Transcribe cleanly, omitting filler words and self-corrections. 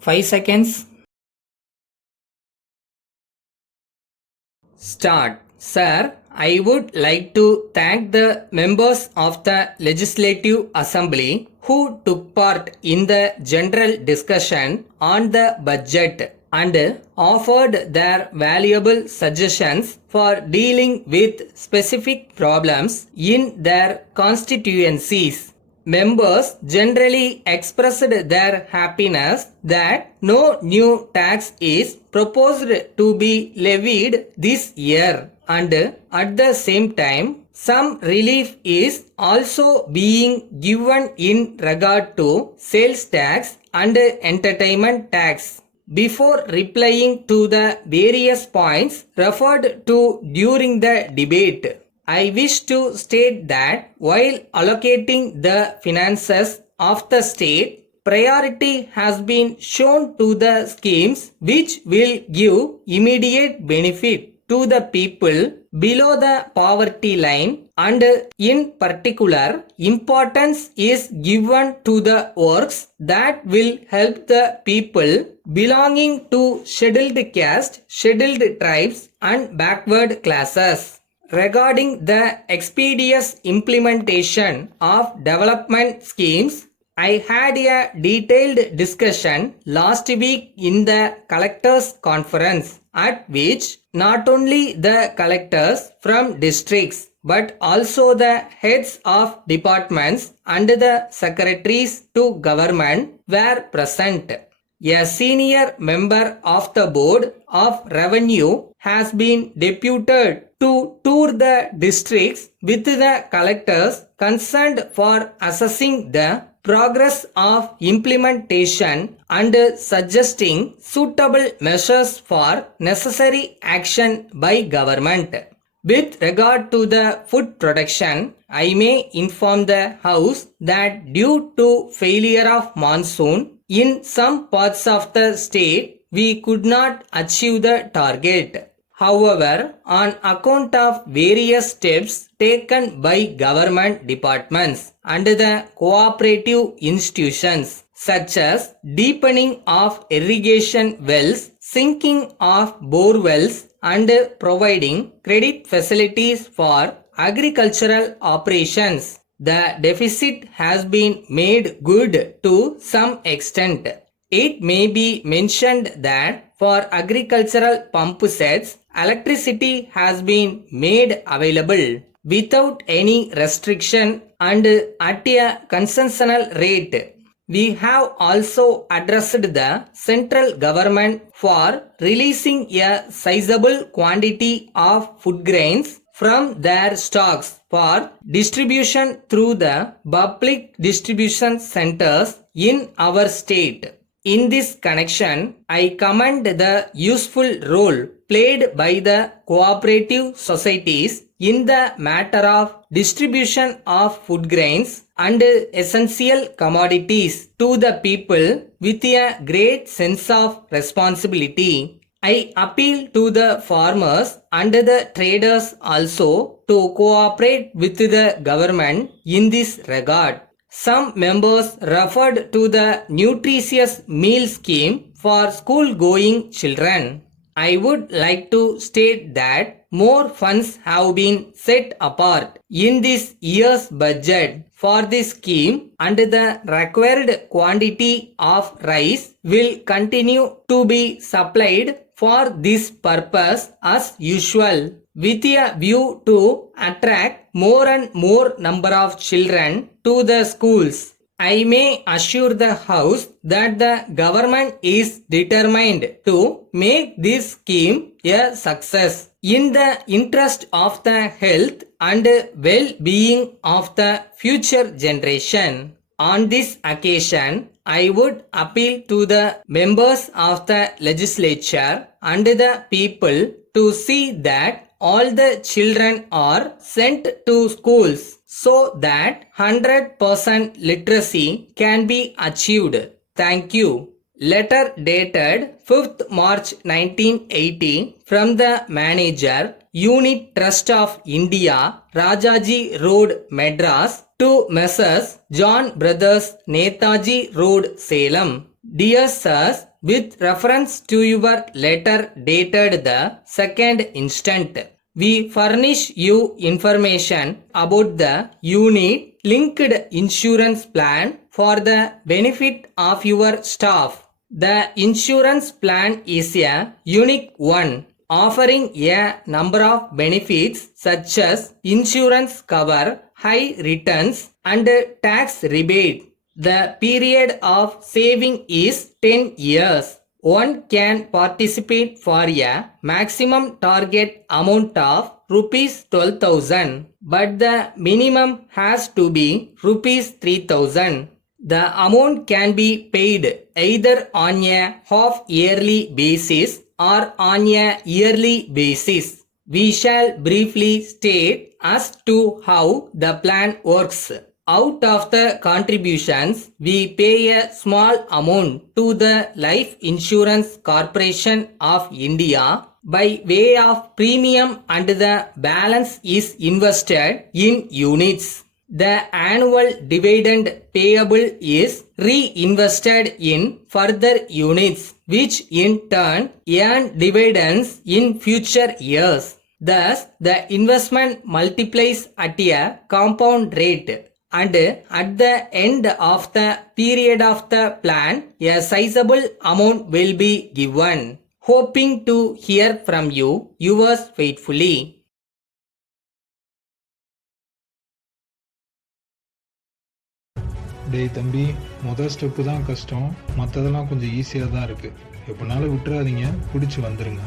5 seconds. Start. Sir, I would like to thank the members of the Legislative Assembly who took part in the general discussion on the budget and offered their valuable suggestions for dealing with specific problems in their constituencies. Members generally expressed their happiness that no new tax is proposed to be levied this year, and at the same time, some relief is also being given in regard to sales tax and entertainment tax. Before replying to the various points referred to during the debate, I wish to state that while allocating the finances of the state, priority has been shown to the schemes which will give immediate benefit to the people below the poverty line, and in particular importance is given to the works that will help the people belonging to scheduled caste, scheduled tribes and backward classes. Regarding the expeditious implementation of development schemes, I had a detailed discussion last week in the collectors conference, at which not only the collectors from districts but also the heads of departments and the secretaries to government were present. A senior member of the Board of Revenue has been deputed to tour the districts with the collectors concerned for assessing the progress of implementation and suggesting suitable measures for necessary action by government. With regard to the food production, I may inform the House that due to failure of monsoon in some parts of the state, we could not achieve the target. However, on account of various steps taken by government departments and the cooperative institutions, such as deepening of irrigation wells, sinking of bore wells, and providing credit facilities for agricultural operations, the deficit has been made good to some extent. It may be mentioned that for agricultural pump sets, electricity has been made available without any restriction and at a concessional rate. We have also addressed the central government for releasing a sizable quantity of food grains from their stocks for distribution through the public distribution centers in our state. In this connection, I commend the useful role played by the cooperative societies in the matter of distribution of food grains and essential commodities to the people with a great sense of responsibility. I appeal to the farmers and the traders also to cooperate with the government in this regard. Some members referred to the nutritious meal scheme for school-going children. I would like to state that more funds have been set apart in this year's budget for this scheme, and the required quantity of rice will continue to be supplied for this purpose as usual, with a view to attract more and more number of children to the schools. I may assure the House that the government is determined to make this scheme a success in the interest of the health and well-being of the future generation. On this occasion, I would appeal to the members of the legislature and the people to see that all the children are sent to schools so that 100% literacy can be achieved. Thank you. Letter dated 5th March 1980 from the Manager, Unit Trust of India, Rajaji Road, Madras, to Messrs. John Brothers, Netaji Road, Salem. Dear sirs, with reference to your letter dated the 2nd instant, we furnish you information about the unit-linked insurance plan for the benefit of your staff. The insurance plan is a unique one, offering a number of benefits such as insurance cover, high returns, and tax rebate. The period of saving is 10 years. One can participate for a maximum target amount of rupees 12,000, but the minimum has to be rupees 3,000. The amount can be paid either on a half-yearly basis or on a yearly basis. We shall briefly state as to how the plan works. Out of the contributions, we pay a small amount to the Life Insurance Corporation of India by way of premium and the balance is invested in units. The annual dividend payable is reinvested in further units, which in turn earn dividends in future years. Thus, the investment multiplies at a compound rate. And at the end of the period of the plan, a sizable amount will be given. Hoping to hear from you, yours faithfully. டேய் தம்பி, முதல் step தான் கஷ்டம், மற்றதெல்லாம் கொஞ்சம் ஈஸியாக தான் இருக்குது. எப்படினாலும் விட்டுறாதீங்க, பிடிச்சி வந்துருங்க.